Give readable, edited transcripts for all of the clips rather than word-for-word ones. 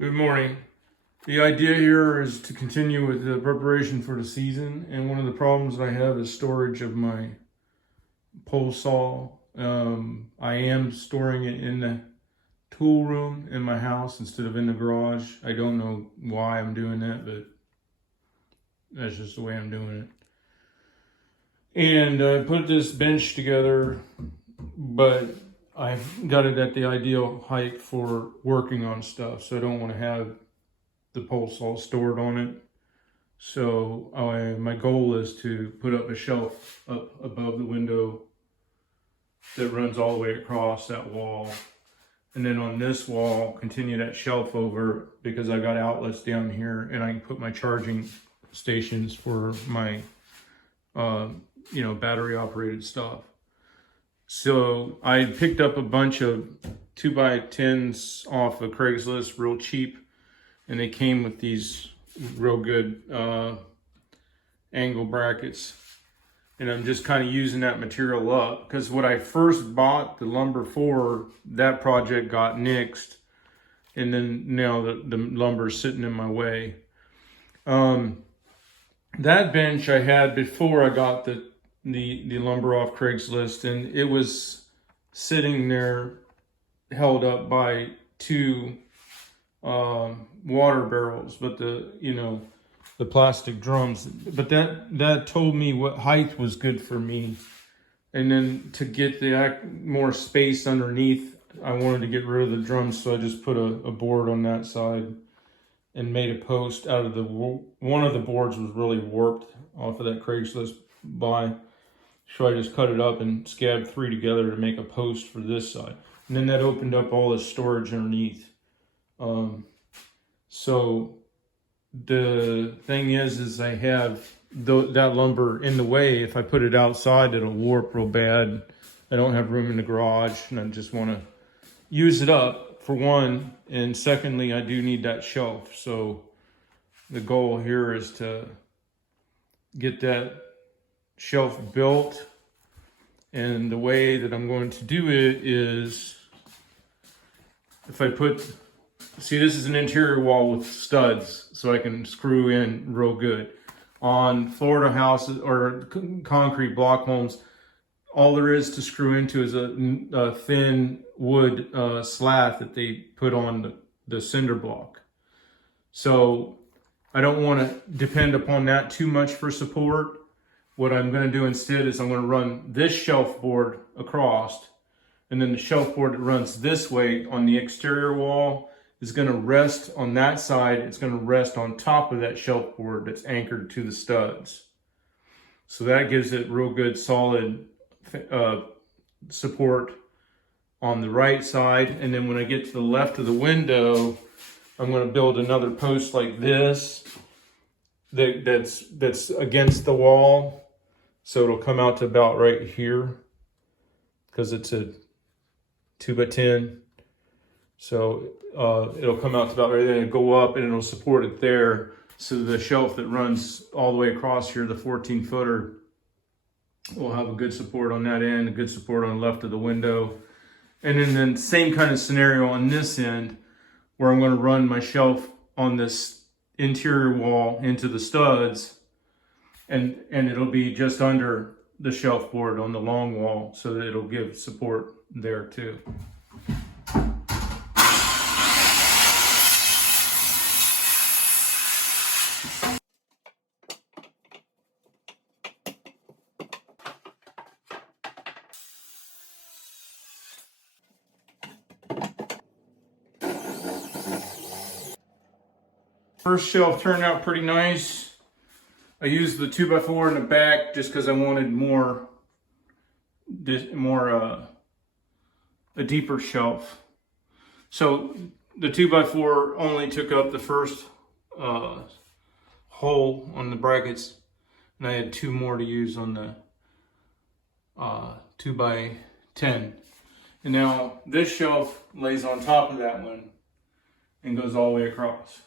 Good morning. The idea here is to continue with the preparation for the season, and one of the problems I have is storage of my pole saw. I am storing it in the tool room in my house instead of in the garage. I don't know why I'm doing that, but that's just the way I'm doing it. And I put this bench together, but I've got it at the ideal height for working on stuff, so I don't want to have the pole saw stored on it. So my goal is to put up a shelf up above the window that runs all the way across that wall. And then on this wall, continue that shelf over, because I got outlets down here and I can put my charging stations for my, battery operated stuff. So I picked up a bunch of 2x10s off of Craigslist, real cheap. And they came with these real good angle brackets. And I'm just kind of using that material up, because when I first bought the lumber for, that project got nixed. And then now the lumber's sitting in my way. That bench I had before I got the lumber off Craigslist, and it was sitting there held up by two water barrels, but the plastic drums. But that told me what height was good for me. And then to get the more space underneath, I wanted to get rid of the drums, so I just put a board on that side and made a post out of one of the boards was really warped off of that Craigslist buy. So I just cut it up and scabbed 3 together to make a post for this side. And then that opened up all the storage underneath. So the thing is I have that lumber in the way. If I put it outside, it'll warp real bad. I don't have room in the garage, and I just want to use it up, for one. And secondly, I do need that shelf. So the goal here is to get that shelf built. And the way that I'm going to do it is, if I see, this is an interior wall with studs, so I can screw in real good. On Florida houses or concrete block homes, all there is to screw into is a thin wood slat that they put on the cinder block. So I don't want to depend upon that too much for support. What I'm going to do instead is I'm going to run this shelf board across, and then the shelf board that runs this way on the exterior wall is going to rest on that side. It's going to rest on top of that shelf board that's anchored to the studs. So that gives it real good solid support on the right side. And then when I get to the left of the window, I'm going to build another post like this that's against the wall. So it'll come out to about right here, because it's a 2x10. So it'll come out to about right there and go up, and it'll support it there. So the shelf that runs all the way across here, the 14-footer, will have a good support on that end, a good support on the left of the window. And then same kind of scenario on this end, where I'm going to run my shelf on this interior wall into the studs, and it'll be just under the shelf board on the long wall, so that it'll give support there too. First shelf turned out pretty nice. I used the 2x4 in the back just because I wanted a deeper shelf. So the 2x4 only took up the first hole on the brackets, and I had 2 more to use on the 2x10. And now this shelf lays on top of that one and goes all the way across.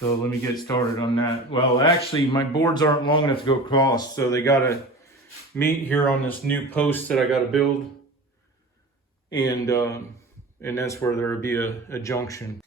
So let me get started on that. Well, actually, my boards aren't long enough to go across, so they gotta meet here on this new post that I gotta build. And that's where there'll be a junction.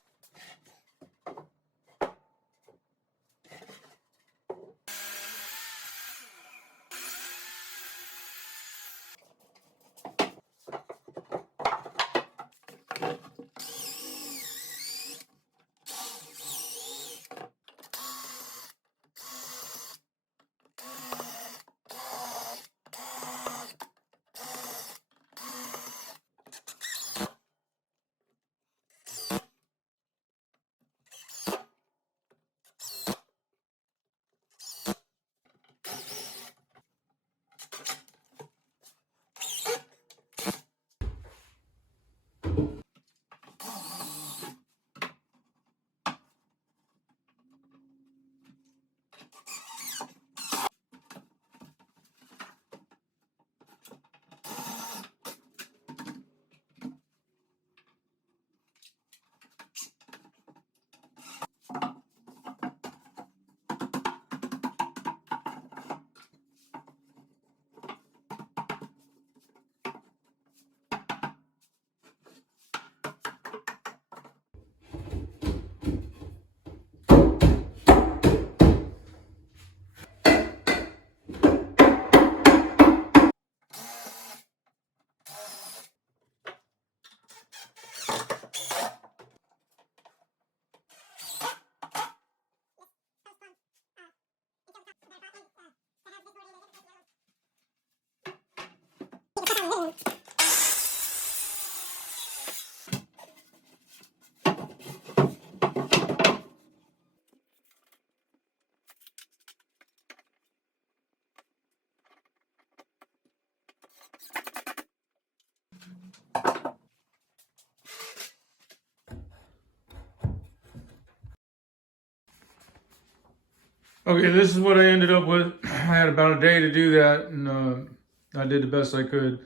Okay, this is what I ended up with. I had about a day to do that, and I did the best I could.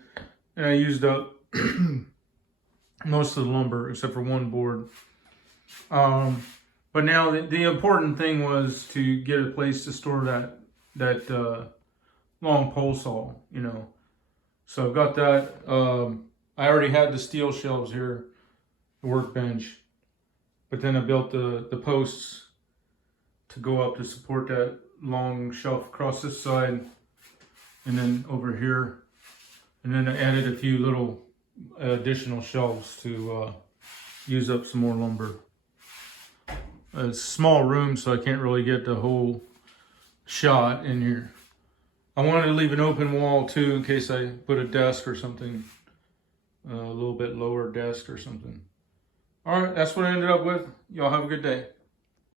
And I used up most of the lumber except for one board. But now the important thing was to get a place to store that long pole saw, you know. So I've got that. I already had the steel shelves here, the workbench, but then I built the posts to go up to support that long shelf across this side, and then over here, and then I added a few little additional shelves to use up some more lumber. It's a small room, so I can't really get the whole shot in here. I wanted to leave an open wall too in case I put a desk or something, a little bit lower desk or something. All right, that's what I ended up with. Y'all have a good day.